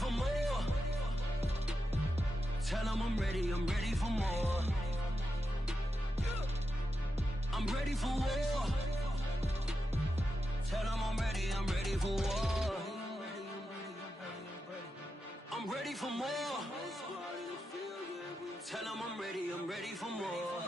for more. Tell them I'm ready for more. I'm ready for war. Tell them I'm ready for war. I'm ready for more. Tell them I'm ready for more.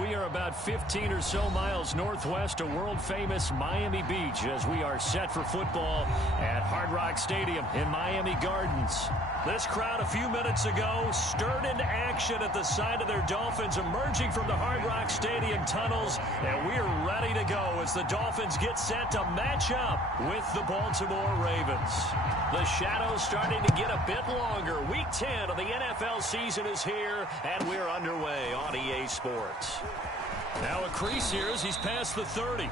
We are about 15 or so miles northwest of world-famous Miami Beach as we are set for football at Hard Rock Stadium in Miami Gardens. This crowd a few minutes ago stirred into action at the sight of their Dolphins emerging from the Hard Rock Stadium tunnels, and we are ready to go as the Dolphins get set to match up with the Baltimore Ravens. The shadows starting to get a bit longer. Week 10 of the NFL season is here, and we're underway on EA Sports. Now a crease here as he's past the 30.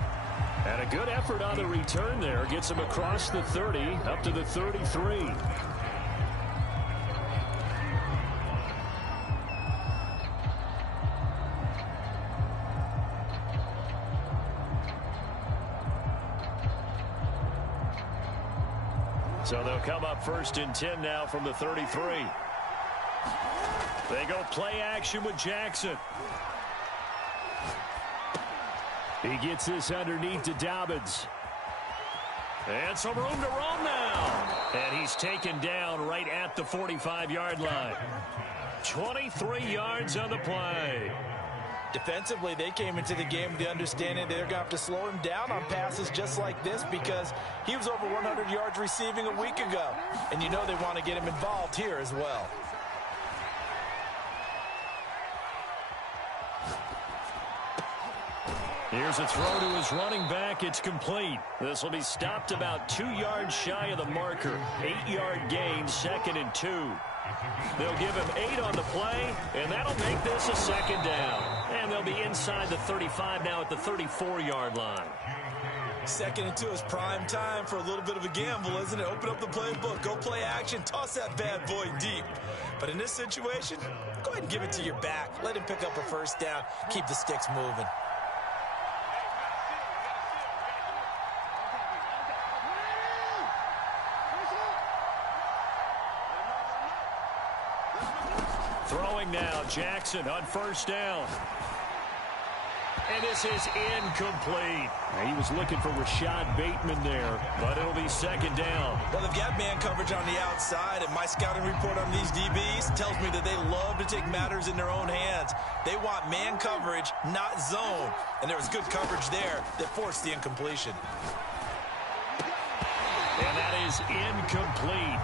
And a good effort on the return there gets him across the 30 up to the 33. So they'll come up first and 10 now from the 33. They go play action with Jackson. He gets this underneath to Dobbins. And some room to roam now. And he's taken down right at the 45-yard line. 23 yards on the play. Defensively, they came into the game with the understanding they're going to have to slow him down on passes just like this because he was over 100 yards receiving a week ago. And you know they want to get him involved here as well. Here's a throw to his running back. It's complete. This will be stopped about 2 yards shy of the marker. 8-yard gain, 2nd and 2. They'll give him 8 on the play, and that'll make this a second down. And they'll be inside the 35 now at the 34-yard line. 2nd and 2 is prime time for a little bit of a gamble, isn't it? Open up the playbook, go play action, toss that bad boy deep. But in this situation, go ahead and give it to your back. Let him pick up a first down, keep the sticks moving. Throwing now, Jackson on first down. And this is incomplete. He was looking for Rashad Bateman there, but it'll be second down. Well, they've got man coverage on the outside, and my scouting report on these DBs tells me that they love to take matters in their own hands. They want man coverage, not zone. And there was good coverage there that forced the incompletion. And that is incomplete.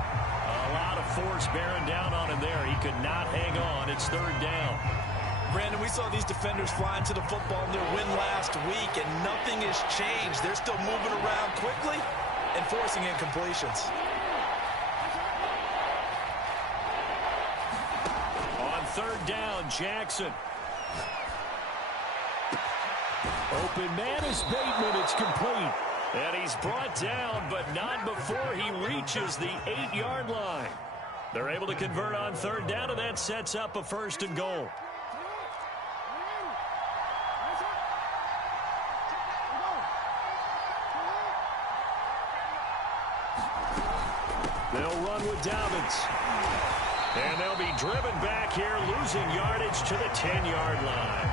A lot of force bearing down on him there. He could not hang on. It's third down. Brandon, we saw these defenders flying to the football in their win last week, and nothing has changed. They're still moving around quickly and forcing incompletions. On third down, Jackson. Open man is Bateman. It's complete. And he's brought down, but not before he reaches the 8-yard line. They're able to convert on third down, and that sets up a first and goal. They'll run with Dobbins. And they'll be driven back here, losing yardage to the 10-yard line.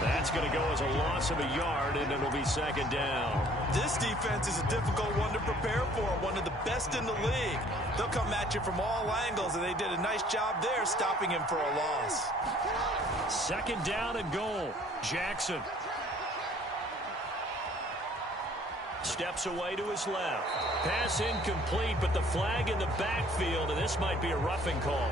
That's going to go as a loss of a yard, and it'll be second down. This defense is a difficult one to prepare for, one of the best in the league. They'll come at you from all angles, and they did a nice job there stopping him for a loss. Second down and goal. Jackson. Steps away to his left. Pass incomplete, but the flag in the backfield, and this might be a roughing call.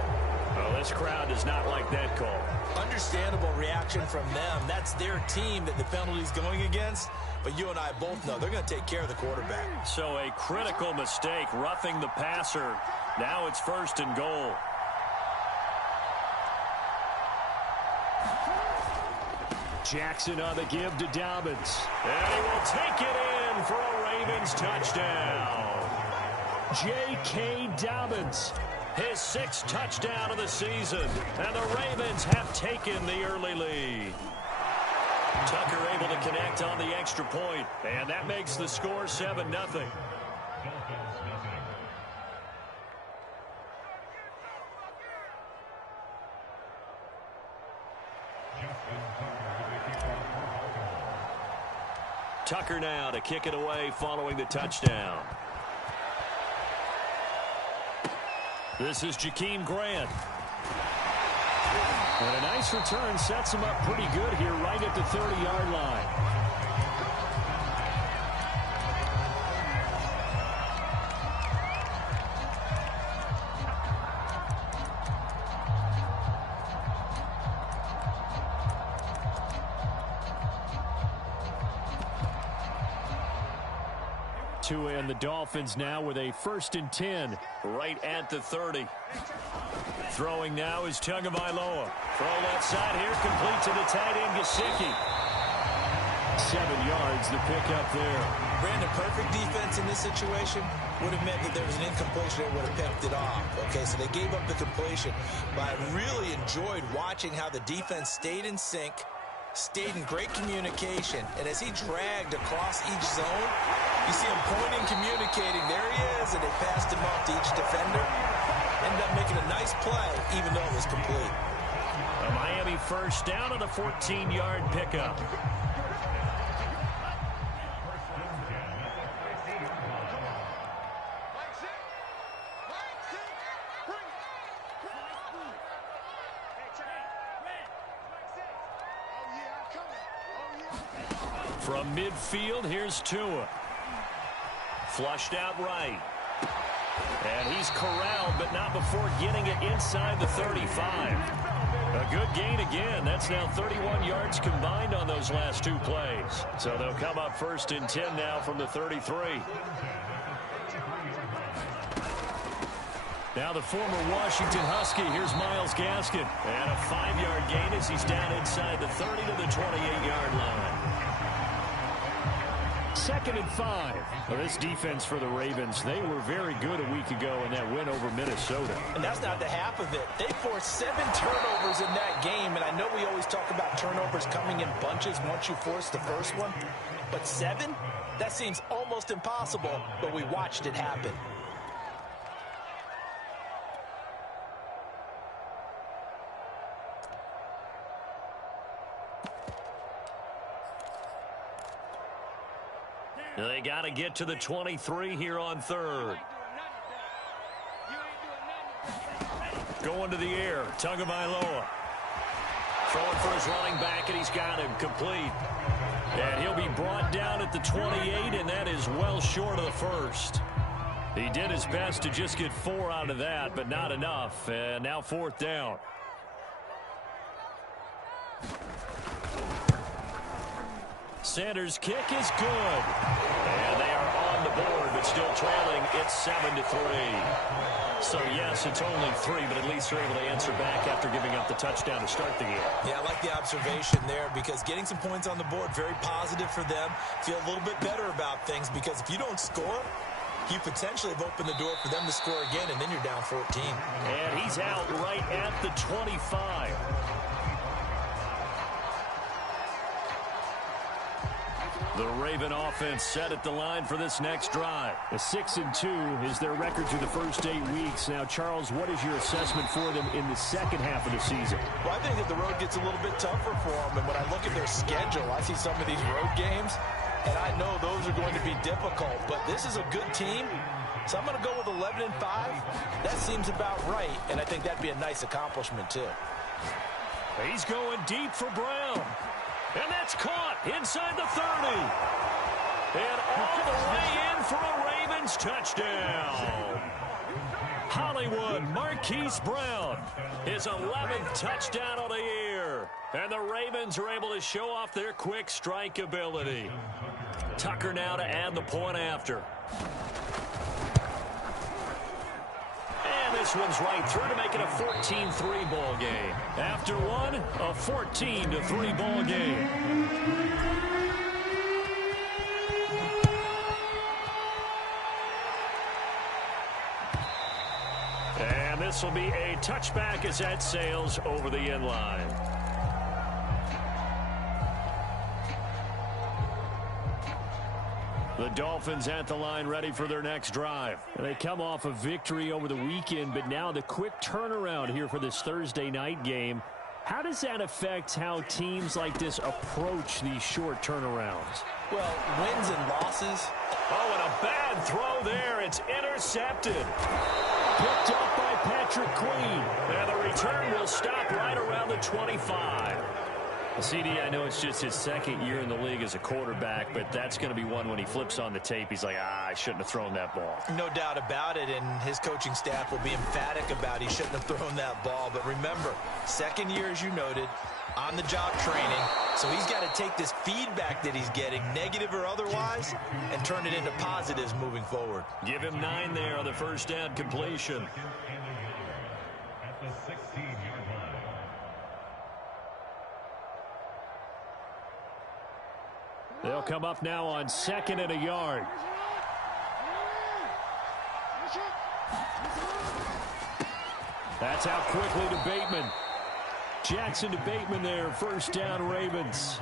Well, this crowd does not like that call. Understandable reaction from them. That's their team that the penalty's going against. But you and I both know they're going to take care of the quarterback. So a critical mistake, roughing the passer. Now it's first and goal. Jackson on the give to Dobbins. And he will take it in for a Ravens touchdown. J.K. Dobbins, his 6th touchdown of the season. And the Ravens have taken the early lead. Tucker able to connect on the extra point, and that makes the score 7-0. Tucker now to kick it away following the touchdown. This is Jakeem Grant. And a nice return sets him up pretty good here right at the 30-yard line. Tua and the Dolphins now with a 1st and 10 right at the 30. Throwing now is Tagovailoa. Throw left side here, complete to the tight end, Gesicki. 7 yards, the pickup there. Brandon, perfect defense in this situation would have meant that there was an incompletion that would have picked it off. Okay, so they gave up the completion. But I really enjoyed watching how the defense stayed in sync, stayed in great communication, and as he dragged across each zone, you see him pointing, communicating. There he is, and they passed him off to each defender. Ended up making a nice play, even though it was complete. A Miami first down on a 14-yard pickup. From midfield, here's Tua. Flushed out right. And he's corralled, but not before getting it inside the 35. A good gain again. That's now 31 yards combined on those last 2 plays. So they'll come up 1st and 10 now from the 33. Now the former Washington Husky. Here's Myles Gaskin. And a 5-yard gain as he's down inside the 30 to the 28-yard line. 2nd and 5. Well, this defense for the Ravens, they were very good a week ago in that win over Minnesota. And that's not the half of it. They forced 7 turnovers in that game, and I know we always talk about turnovers coming in bunches once you force the first one, but 7? That seems almost impossible, but we watched it happen. They got to get to the 23 here on 3rd. Going to the air, Tagovailoa. Throwing for his running back, and he's got him complete. And he'll be brought down at the 28, and that is well short of the first. He did his best to just get 4 out of that, but not enough. And now 4th down. Sanders' kick is good. And they are on the board, but still trailing. It's 7-3. So, yes, it's only 3, but at least they're able to answer back after giving up the touchdown to start the game. Yeah, I like the observation there because getting some points on the board, very positive for them. Feel a little bit better about things because if you don't score, you potentially have opened the door for them to score again, and then you're down 14. And he's out right at the 25. The Raven offense set at the line for this next drive. A 6-2 is their record through the first 8 weeks. Now, Charles, what is your assessment for them in the second half of the season? Well, I think that the road gets a little bit tougher for them. And when I look at their schedule, I see some of these road games, and I know those are going to be difficult. But this is a good team, so I'm going to go with 11-5. That seems about right, and I think that'd be a nice accomplishment, too. He's going deep for Brown. And that's caught inside the 30. And all the way in for a Ravens touchdown. Hollywood Marquise Brown, his 11th touchdown on the year. And the Ravens are able to show off their quick strike ability. Tucker now to add the point after. And this one's right through to make it a 14-3 ball game. After one, a 14-3 ball game. And this will be a touchback as that sails over the end line. The Dolphins at the line ready for their next drive. They come off a victory over the weekend, but now the quick turnaround here for this Thursday night game. How does that affect how teams like this approach these short turnarounds? Well, wins and losses. Oh, and a bad throw there. It's intercepted. Picked up by Patrick Queen. And the return will stop right around the 25. CD, I know it's just his second year in the league as a quarterback, but that's going to be one when he flips on the tape. He's like, I shouldn't have thrown that ball. No doubt about it, and his coaching staff will be emphatic about he shouldn't have thrown that ball. But remember, second year, as you noted, on-the-job training. So he's got to take this feedback that he's getting, negative or otherwise, and turn it into positives moving forward. Give him 9 there on the first down completion. At the 16-yard line. They'll come up now on 2nd and a yard. That's out quickly to Bateman. Jackson to Bateman there, first down Ravens.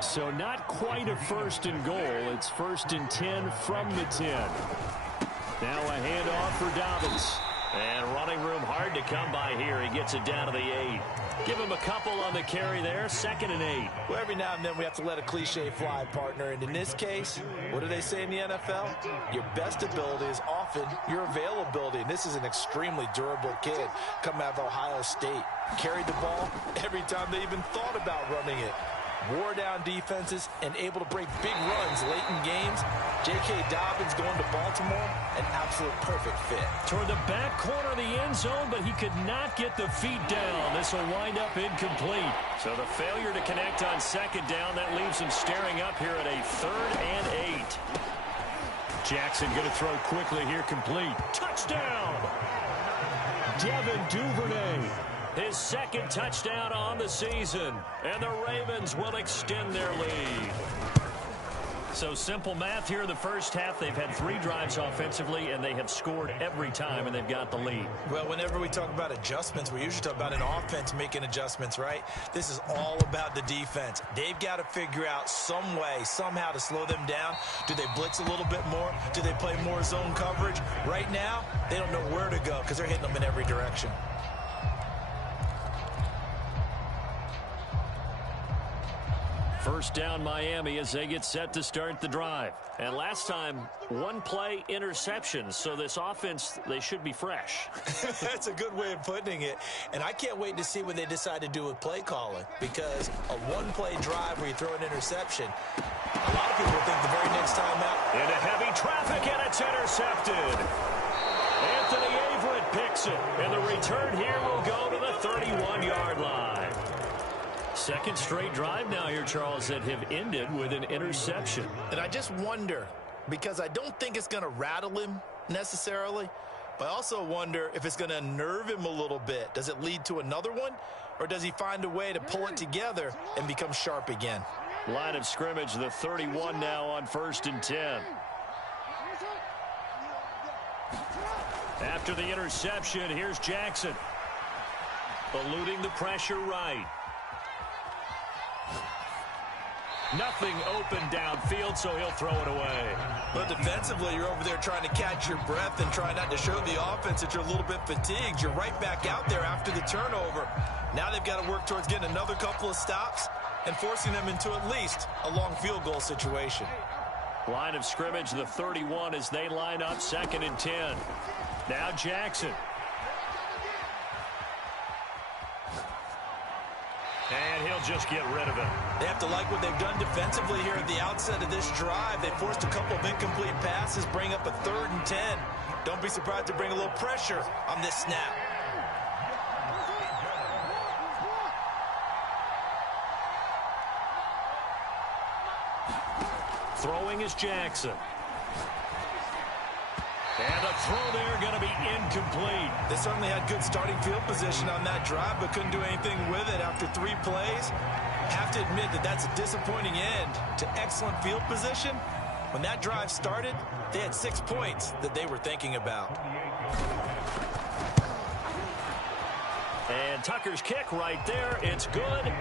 So not quite a first and goal. It's 1st and 10 from the 10. Now a handoff for Dobbins. And running room hard to come by here. He gets it down to the 8. Give him a couple on the carry there. 2nd and 8. Well, every now and then we have to let a cliche fly, partner. And in this case, what do they say in the NFL? Your best ability is often your availability. And this is an extremely durable kid coming out of Ohio State. Carried the ball every time they even thought about running it. Wore down defenses and able to break big runs late in games. J.K. Dobbins going to Baltimore, an absolute perfect fit. Toward the back corner of the end zone, but he could not get the feet down. This will wind up incomplete. So the failure to connect on 2nd down, that leaves him staring up here at a 3rd and 8. Jackson going to throw quickly here, complete. Touchdown! Devin Duvernay. His 2nd touchdown on the season. And the Ravens will extend their lead. So simple math here in the first half. They've had 3 drives offensively, and they have scored every time, and they've got the lead. Well, whenever we talk about adjustments, we usually talk about an offense making adjustments, right? This is all about the defense. They've got to figure out some way, somehow to slow them down. Do they blitz a little bit more? Do they play more zone coverage? Right now, they don't know where to go because they're hitting them in every direction. First down Miami as they get set to start the drive. And last time, 1-play interception. So this offense, they should be fresh. That's a good way of putting it. And I can't wait to see what they decide to do with play calling. Because a 1-play drive where you throw an interception, a lot of people think the very next time out. Into heavy traffic, and it's intercepted. Anthony Averett picks it. And the return here will go to the 31-yard line. 2nd straight drive now here, Charles, that have ended with an interception. And I just wonder, because I don't think it's going to rattle him necessarily, but I also wonder if it's going to unnerve him a little bit. Does it lead to another one, or does he find a way to pull it together and become sharp again? Line of scrimmage, the 31 now on 1st and 10. After the interception, here's Jackson. Eluding the pressure right. Nothing open downfield, so he'll throw it away. But defensively, you're over there trying to catch your breath and try not to show the offense that you're a little bit fatigued. You're right back out there after the turnover. Now they've got to work towards getting another couple of stops and forcing them into at least a long field goal situation. Line of scrimmage, the 31 as they line up 2nd and 10. Now Jackson. And he'll just get rid of it. They have to like what they've done defensively here at the outset of this drive. They forced a couple of incomplete passes, bring up a 3rd and 10. Don't be surprised to bring a little pressure on this snap. Throwing is Jackson. And the throw there going to be incomplete. They certainly had good starting field position on that drive, but couldn't do anything with it after 3 plays. Have to admit that that's a disappointing end to excellent field position. When that drive started, they had 6 points that they were thinking about. And Tucker's kick right there. It's good.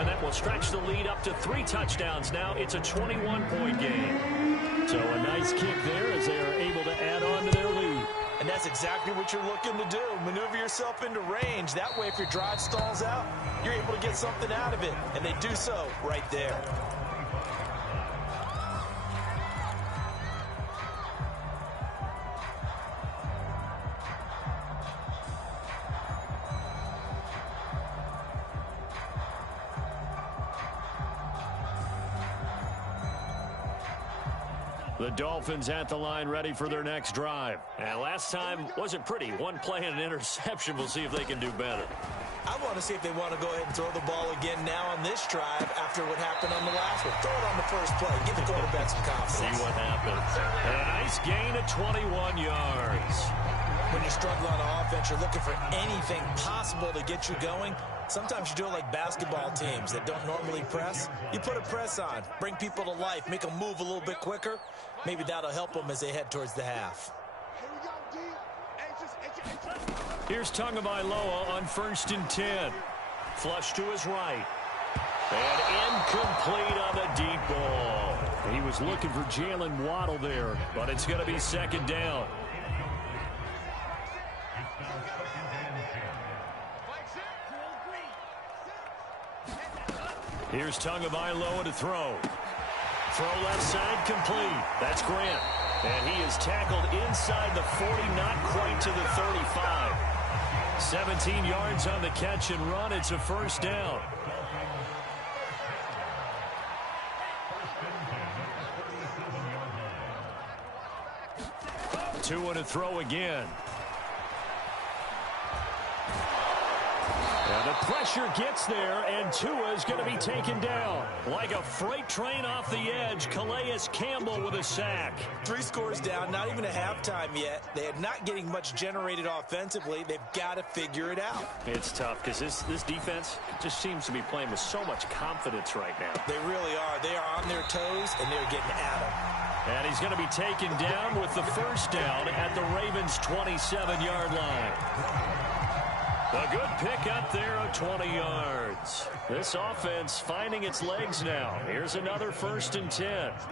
And that will stretch the lead up to 3 touchdowns now. It's a 21-point game. So a nice kick there as they are able to add on to their lead. And that's exactly what you're looking to do. Maneuver yourself into range. That way, if your drive stalls out, you're able to get something out of it. And they do so right there. The Dolphins at the line ready for their next drive. And last time wasn't pretty. One play and an interception. We'll see if they can do better. I want to see if they want to go ahead and throw the ball again now on this drive after what happened on the last one. Throw it on the first play. Give the quarterback some confidence. See what happens. And a nice gain of 21 yards. When you're struggling on offense, you're looking for anything possible to get you going. Sometimes you do it like basketball teams that don't normally press. You put a press on, bring people to life, make them move a little bit quicker. Maybe that'll help them as they head towards the half. Here's Tagovailoa on 1st and 10. Flush to his right. And incomplete on the deep ball. He was looking for Jalen Waddle there, but it's going to be 2nd down. Here's Tagovailoa to throw. Throw left side complete. That's Grant. And he is tackled inside the 40, not quite to the 35. 17 yards on the catch and run. It's a 1st down. Tua to throw again. And the pressure gets there, and Tua is going to be taken down. Like a freight train off the edge, Calais Campbell with a sack. 3 scores down, not even a halftime yet. They are not getting much generated offensively. They've got to figure it out. It's tough because this defense just seems to be playing with so much confidence right now. They really are. They are on their toes, and they're getting at them. And he's going to be taken down with the 1st down at the Ravens' 27-yard line. A good pick up there of 20 yards. This offense finding its legs now. Here's another 1st and 10. 52's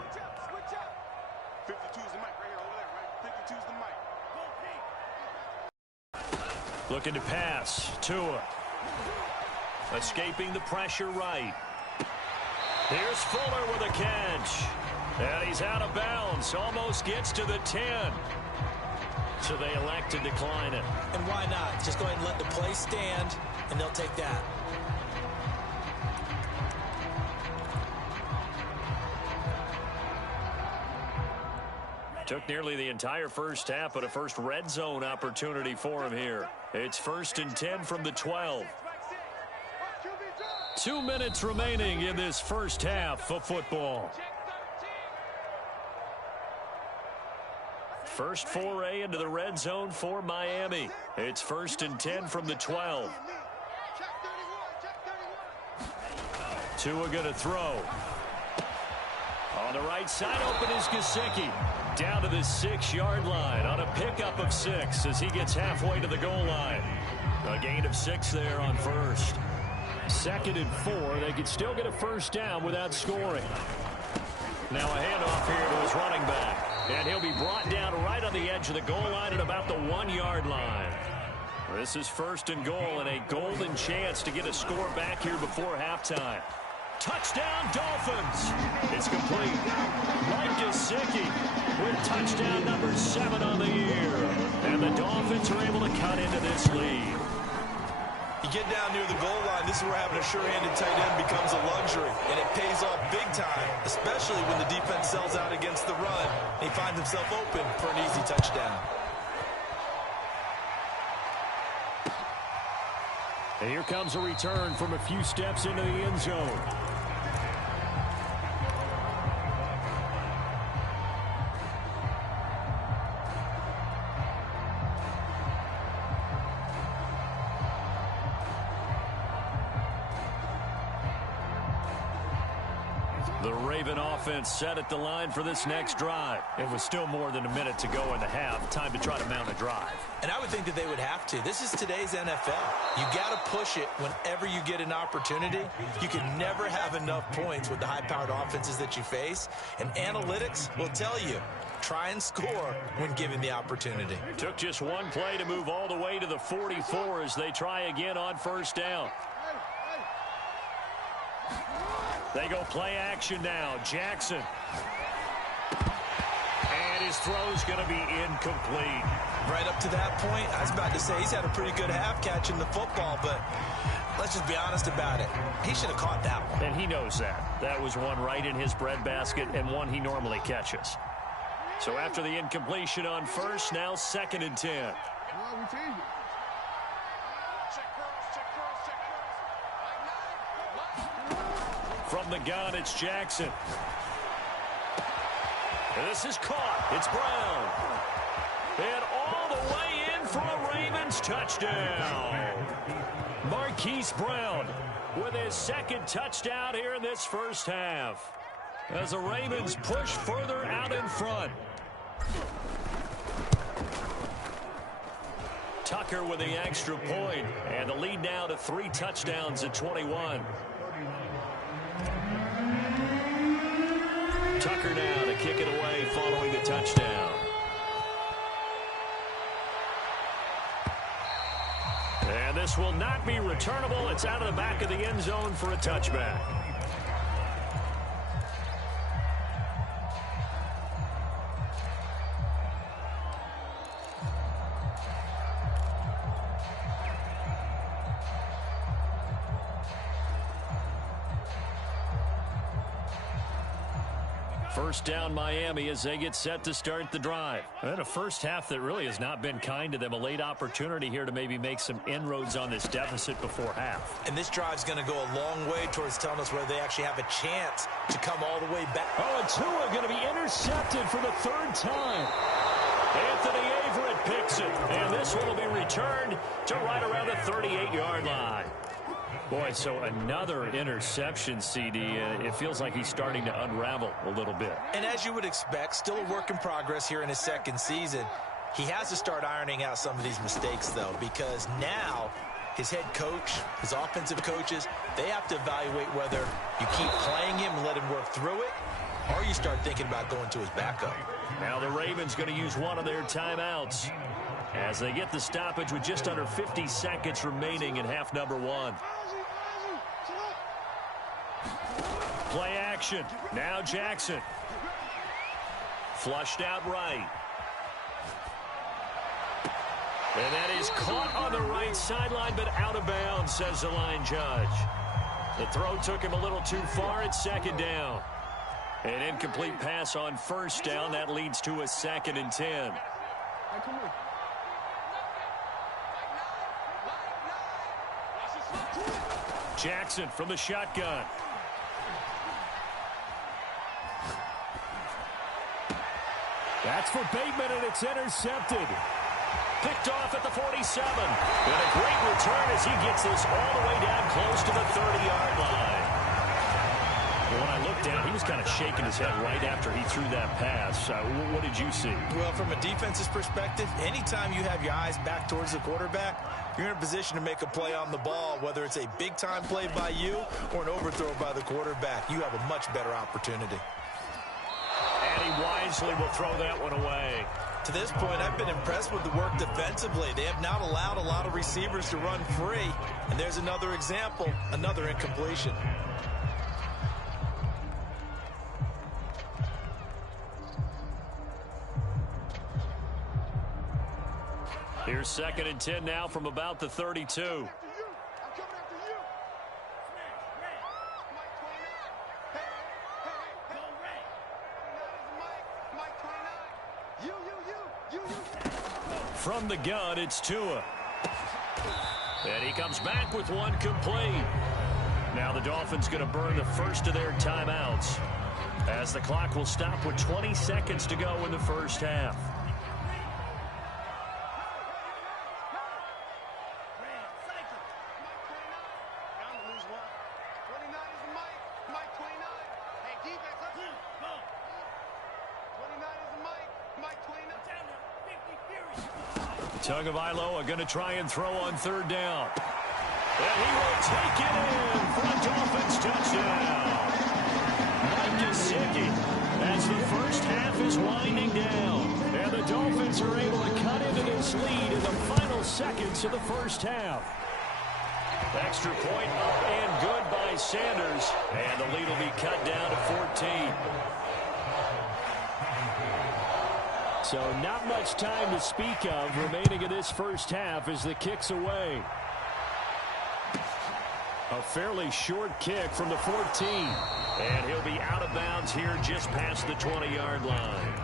the mic right here, over there, right? 52's the mic. Looking to pass. Tua. Escaping the pressure right. Here's Fuller with a catch. And he's out of bounds. Almost gets to the 10. So they elect to decline it. And why not? Just go ahead and let the play stand, and they'll take that. Took nearly the entire first half, but a first red zone opportunity for him here. It's 1st and 10 from the 12. 2 minutes remaining in this first half of football. First foray into the red zone for Miami. It's 1st and 10 from the 12. Tua going to throw. On the right side, open is Gesicki. Down to the 6-yard line on a pickup of 6 as he gets halfway to the goal line. A gain of 6 there on 1st. 2nd and 4. They could still get a 1st down without scoring. Now a handoff here to his running back. And he'll be brought down right on the edge of the goal line at about the 1-yard line. This is 1st and goal and a golden chance to get a score back here before halftime. Touchdown, Dolphins. It's complete. Mike Gesicki with touchdown number 7 on the year. And the Dolphins are able to cut into this lead. You get down near the goal line, this is where having a sure-handed tight end becomes a luxury, and it pays off big time, especially when the defense sells out against the run. He finds himself open for an easy touchdown. And here comes a return from a few steps into the end zone. The Raven offense set at the line for this next drive. It was still more than a minute to go in the half. Time to try to mount a drive. And I would think that they would have to. This is today's NFL. You got to push it whenever you get an opportunity. You can never have enough points with the high-powered offenses that you face. And analytics will tell you, try and score when given the opportunity. Took just one play to move all the way to the 44 as they try again on first down. They go play action now. Jackson. And his throw's going to be incomplete. Right up to that point, I was about to say he's had a pretty good half catching the football, but let's just be honest about it. He should have caught that one. And he knows that. That was one right in his breadbasket and one he normally catches. So after the incompletion on first, now 2nd and 10. From the gun, it's Jackson. This is caught. It's Brown. And all the way in for a Ravens touchdown. Marquise Brown with his 2nd touchdown here in this first half. As the Ravens push further out in front. Tucker with the extra point. And the lead now to 3 touchdowns at 21. Tucker now to kick it away following the touchdown. And this will not be returnable. It's out of the back of the end zone for a touchback. First down Miami as they get set to start the drive. And a first half that really has not been kind to them. A late opportunity here to maybe make some inroads on this deficit before half. And this drive's going to go a long way towards telling us whether they actually have a chance to come all the way back. Oh, and Tua going to be intercepted for the 3rd time. Anthony Averett picks it. And this one will be returned to right around the 38-yard line. Boy, so another interception, CD. It feels like he's starting to unravel a little bit. And as you would expect, still a work in progress here in his 2nd season. He has to start ironing out some of these mistakes, though, because now his head coach, his offensive coaches, they have to evaluate whether you keep playing him and let him work through it, or you start thinking about going to his backup. Now the Ravens going to use one of their timeouts as they get the stoppage with just under 50 seconds remaining in half number 1. Play action. Now Jackson. Flushed out right. And that is caught on the right sideline, but out of bounds, says the line judge. The throw took him a little too far. It's 2nd down. An incomplete pass on first down. That leads to a 2nd and 10. Jackson from the shotgun. That's for Bateman, and it's intercepted. Picked off at the 47. And a great return as he gets this all the way down close to the 30-yard line. Well, when I looked down, he was kind of shaking his head right after he threw that pass. What did you see? Well, from a defense's perspective, anytime you have your eyes back towards the quarterback, you're in a position to make a play on the ball, whether it's a big-time play by you or an overthrow by the quarterback. You have a much better opportunity. And he wisely will throw that one away. To this point, I've been impressed with the work defensively. They have not allowed a lot of receivers to run free. And there's another example, another incompletion. Here's 2nd and 10 now from about the 32. From the gun, it's Tua. And he comes back with one complete. Now the Dolphins going to burn the first of their timeouts as the clock will stop with 20 seconds to go in the first half. Tagovailoa going to try and throw on third down. And he will take it in for a Dolphins touchdown. Mike Gesicki, as the first half is winding down. And the Dolphins are able to cut into this lead in the final seconds of the first half. Extra point up and good by Sanders. And the lead will be cut down to 14. So not much time to speak of remaining in this first half as the kick's away. A fairly short kick from the 14. And he'll be out of bounds here just past the 20-yard line.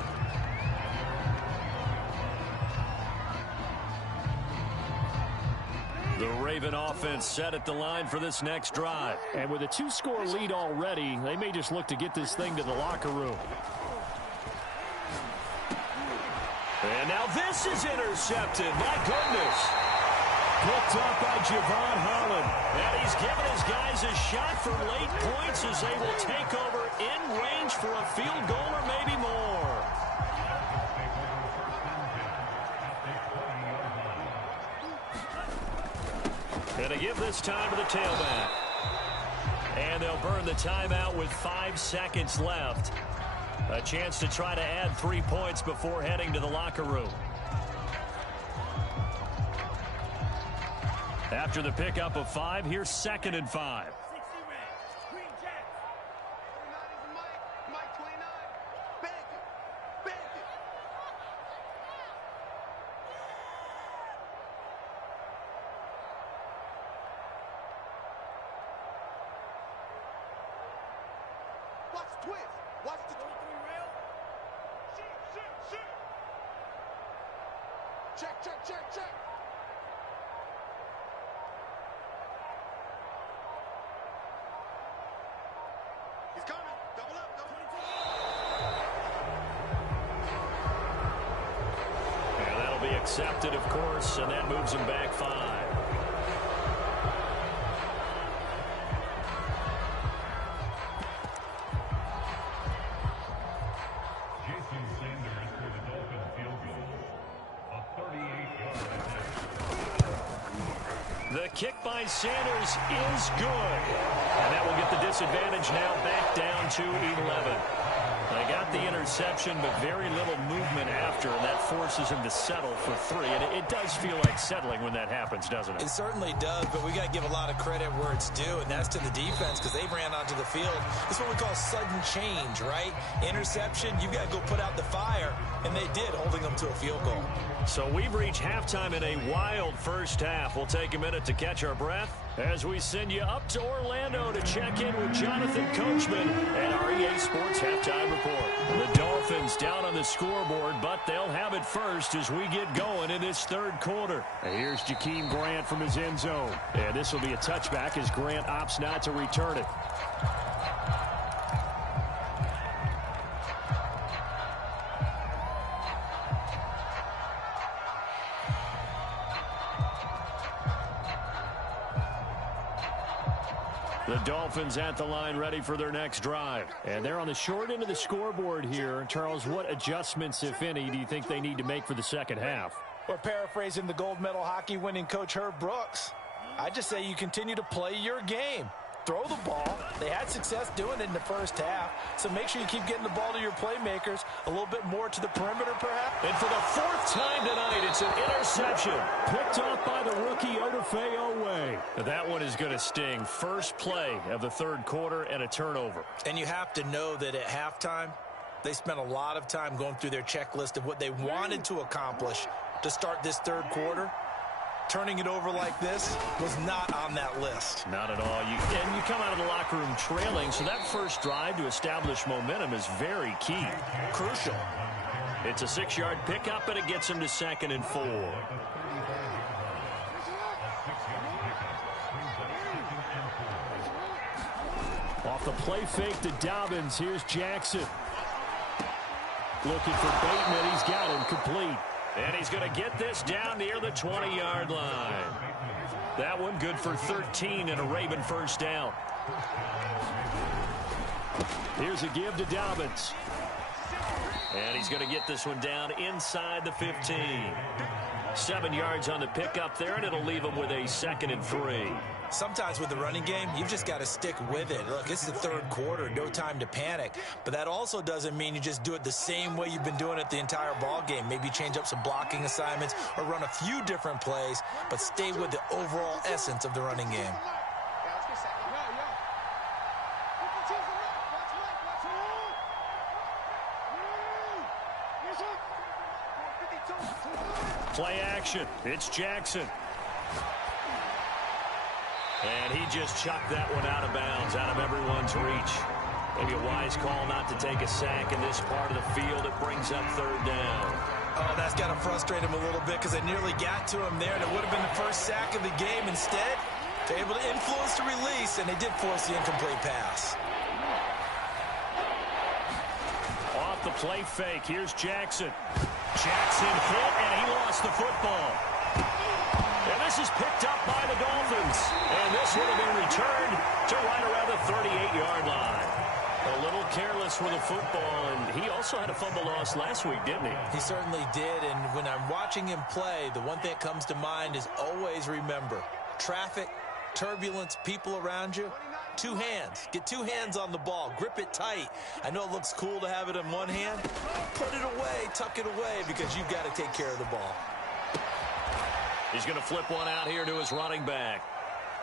The Raven offense set at the line for this next drive. And with a 2-score lead already, they may just look to get this thing to the locker room. And now this is intercepted. My goodness. Picked up by Javon Holland. And he's given his guys a shot for late points as they will take over in range for a field goal or maybe more. Going to give this time to the tailback. And they'll burn the timeout with 5 seconds left. A chance to try to add 3 points before heading to the locker room. After the pickup of 5, here's 2nd and 5. Watch the twist. Watch the twist. Check, check, check, check. He's coming. Double up, double up. And that'll be accepted, of course, and that moves him back 5. The kick by Sanders is good. And that will get the disadvantage now back down to 11. They got the interception, but very little movement after, and that forces him to settle for 3. And it does feel like settling when that happens, doesn't it? It certainly does, but we got to give a lot of credit where it's due, and that's to the defense because they ran onto the field. It's what we call sudden change, right? Interception, you've got to go put out the fire, and they did, holding them to a field goal. So we've reached halftime in a wild first half. We'll take a minute to catch our breath as we send you up to Orlando to check in with Jonathan Coachman and our EA Sports Halftime Report. The Dolphins down on the scoreboard, but they'll have it first as we get going in this third quarter. And here's Jakeem Grant from his end zone. And this will be a touchback as Grant opts not to return it. The Dolphins at the line ready for their next drive. And they're on the short end of the scoreboard here. Charles, what adjustments, if any, do you think they need to make for the second half? Or paraphrasing the gold medal hockey winning coach Herb Brooks, I just say you continue to play your game. Throw the ball. They had success doing it in the first half, so make sure you keep getting the ball to your playmakers, a little bit more to the perimeter perhaps. And for the 4th time tonight, it's an interception. Picked off by the rookie Odafe Oweh. That one is going to sting. First play of the third quarter and a turnover. And you have to know that at halftime, they spent a lot of time going through their checklist of what they wanted to accomplish to start this third quarter. Turning it over like this was not on that list. Not at all. And you come out of the locker room trailing, so that first drive to establish momentum is very key. Crucial. It's a 6-yard pickup, and it gets him to 2nd and 4. Off the play fake to Dobbins. Here's Jackson. Looking for Bateman. He's got him complete. And he's going to get this down near the 20-yard line. That one good for 13 and a Raven first down. Here's a give to Dobbins. And he's going to get this one down inside the 15. 7 yards on the pickup there, and it'll leave them with a 2nd and 3. Sometimes with the running game, you've just got to stick with it. Look, it's the third quarter, no time to panic. But that also doesn't mean you just do it the same way you've been doing it the entire ball game. Maybe change up some blocking assignments or run a few different plays, but stay with the overall essence of the running game. Play action. It's Jackson. And he just chucked that one out of bounds, out of everyone's reach. Maybe a wise call not to take a sack in this part of the field. It brings up 3rd down. Oh, that's got to frustrate him a little bit because they nearly got to him there, and it would have been the first sack of the game. Instead, they're able to influence the release, and they did force the incomplete pass. Off the play fake. Here's Jackson. Jackson hit, and he lost the football. And this is picked up by the Dolphins. And this would have been returned to right around the 38-yard line. A little careless with the football, and he also had a fumble loss last week, didn't he? He certainly did, and when I'm watching him play, the one thing that comes to mind is always remember, traffic, turbulence, people around you, 2 hands. Get 2 hands on the ball. Grip it tight. I know it looks cool to have it in one hand. Put it away, tuck it away, because you've got to take care of the ball. He's going to flip one out here to his running back.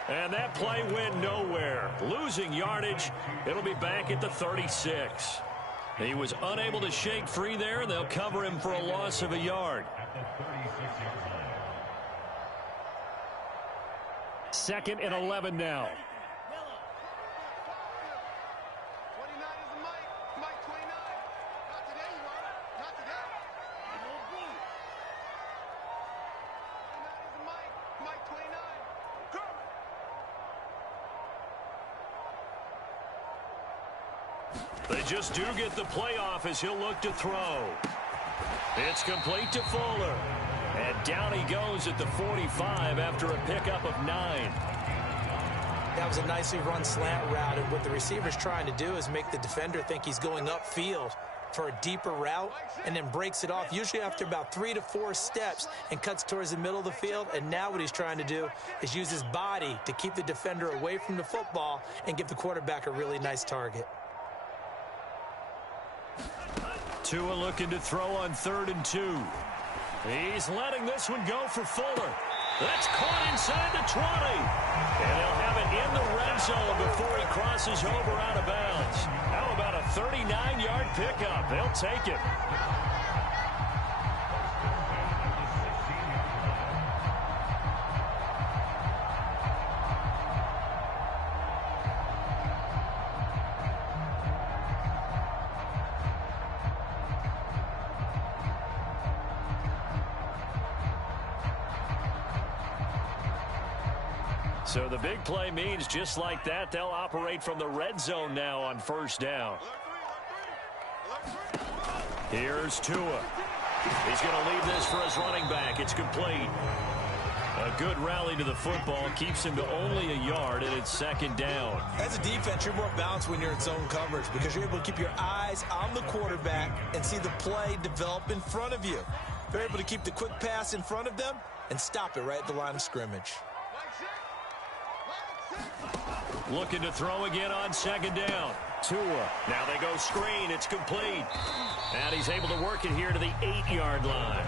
And that play went nowhere. Losing yardage. It'll be back at the 36. He was unable to shake free there, and they'll cover him for a loss of a yard. 2nd and 11 now. 29 is the Mike. Mike 29. Not today, you are. Not today. 29 is the Mike. Mike 29. Come. They just do get the playoff as he'll look to throw. It's complete to Fuller. And down he goes at the 45 after a pickup of 9. That was a nicely run slant route, and what the receiver's trying to do is make the defender think he's going upfield for a deeper route and then breaks it off, usually after about 3 to 4 steps, and cuts towards the middle of the field. And now what he's trying to do is use his body to keep the defender away from the football and give the quarterback a really nice target. Tua looking to throw on 3rd and 2. He's letting this one go for Fuller. That's caught inside the 20. And he'll have it in the red zone before he crosses over out of bounds. How about a 39-yard pickup? They'll take it. So the big play means just like that, they'll operate from the red zone now on 1st down. Here's Tua. He's going to leave this for his running back. It's complete. A good rally to the football keeps him to only a yard, and it's 2nd down. As a defense, you're more balanced when you're in zone coverage because you're able to keep your eyes on the quarterback and see the play develop in front of you. They're able to keep the quick pass in front of them and stop it right at the line of scrimmage. Looking to throw again on 2nd down. Tua. Now they go screen. It's complete. And he's able to work it here to the 8-yard line.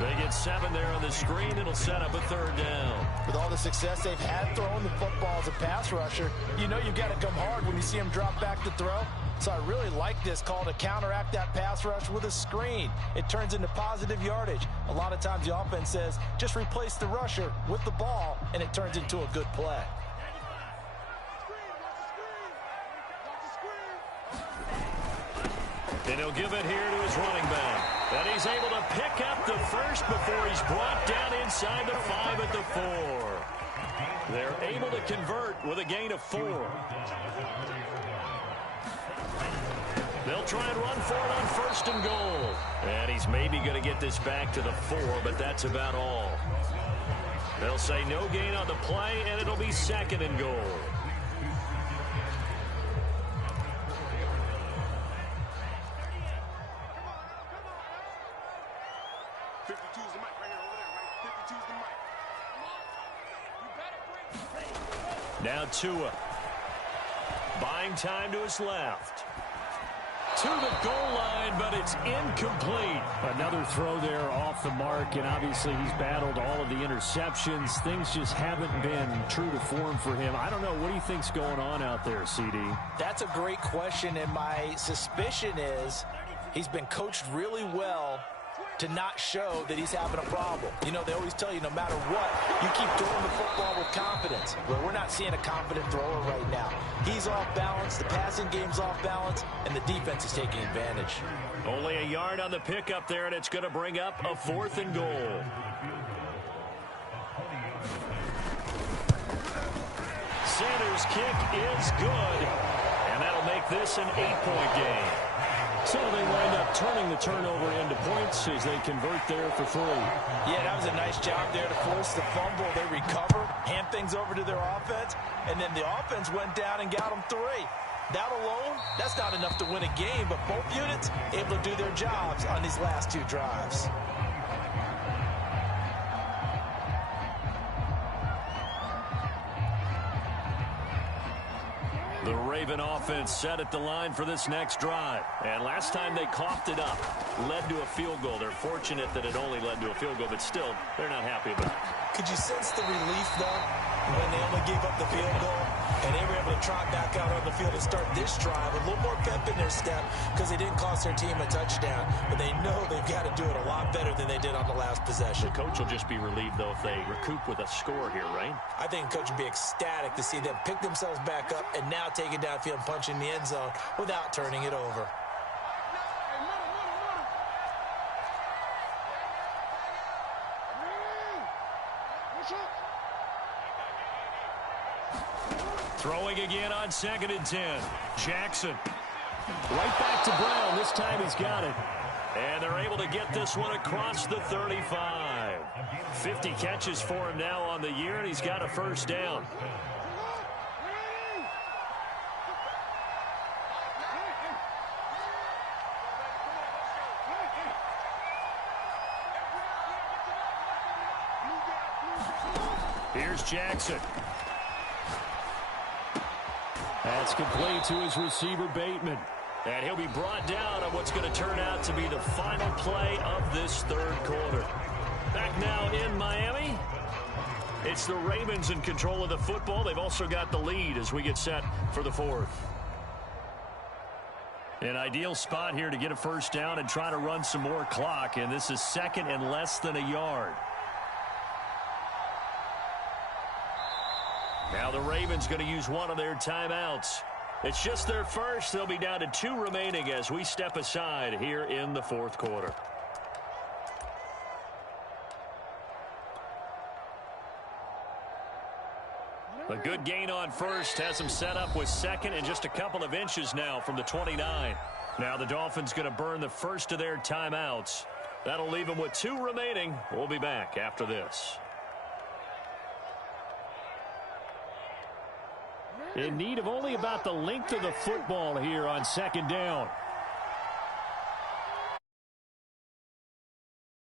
They get 7 there on the screen. It'll set up a 3rd down. With all the success they've had throwing the football as a pass rusher, you know you've got to come hard when you see him drop back to throw. So I really like this call to counteract that pass rush with a screen. It turns into positive yardage. A lot of times the offense says, just replace the rusher with the ball, and it turns into a good play. And he'll give it here to his running back. And he's able to pick up the first before he's brought down inside the 5 at the 4. They're able to convert with a gain of 4. They'll try and run for it on 1st and goal. And he's maybe going to get this back to the 4, but that's about all. They'll say no gain on the play, and it'll be 2nd and goal. 52's the mic. Now Tua. Buying time to his left. To the goal line, but it's incomplete. Another throw there off the mark, and obviously he's battled all of the interceptions. Things just haven't been true to form for him. I don't know. What do you think's going on out there, CD? That's a great question, and my suspicion is he's been coached really well to not show that he's having a problem. You know, they always tell you no matter what, you keep throwing the football with confidence. Well, we're not seeing a confident thrower right now. He's off balance, the passing game's off balance, and the defense is taking advantage. Only a yard on the pickup there, and it's going to bring up a 4th and goal. Sanders' kick is good, and that'll make this an 8-point game. So they wind up turning the turnover into points as they convert there for 3. Yeah, that was a nice job there to force the fumble. They recover, hand things over to their offense, and then the offense went down and got them 3. That alone, that's not enough to win a game, but both units able to do their jobs on these last 2 drives. The Raven offense set at the line for this next drive. And last time they coughed it up, led to a field goal. They're fortunate that it only led to a field goal, but still, they're not happy about it. Could you sense the relief, though, when they only gave up the field goal and they were able to trot back out on the field and start this drive? A little more pep in their step because they didn't cost their team a touchdown, but they know they've got to do it a lot better than they did on the last possession. The coach will just be relieved, though, if they recoup with a score here, right? I think the coach would be ecstatic to see them pick themselves back up and now take it downfield and punch in the end zone without turning it over. Throwing again on 2nd and 10. Jackson. Right back to Brown. This time he's got it. And they're able to get this one across the 35. 50 catches for him now on the year, and he's got a 1st down. Here's Jackson. That's complete to his receiver, Bateman. And he'll be brought down on what's going to turn out to be the final play of this 3rd quarter. Back now in Miami. It's the Ravens in control of the football. They've also got the lead as we get set for the 4th. An ideal spot here to get a 1st down and try to run some more clock. And this is 2nd and less than a yard. Now the Ravens going to use one of their timeouts. It's just their first. They'll be down to 2 remaining as we step aside here in the 4th quarter. A good gain on 1st has them set up with 2nd and just a couple of inches now from the 29. Now the Dolphins going to burn the first of their timeouts. That'll leave them with 2 remaining. We'll be back after this. In need of only about the length of the football here on 2nd down.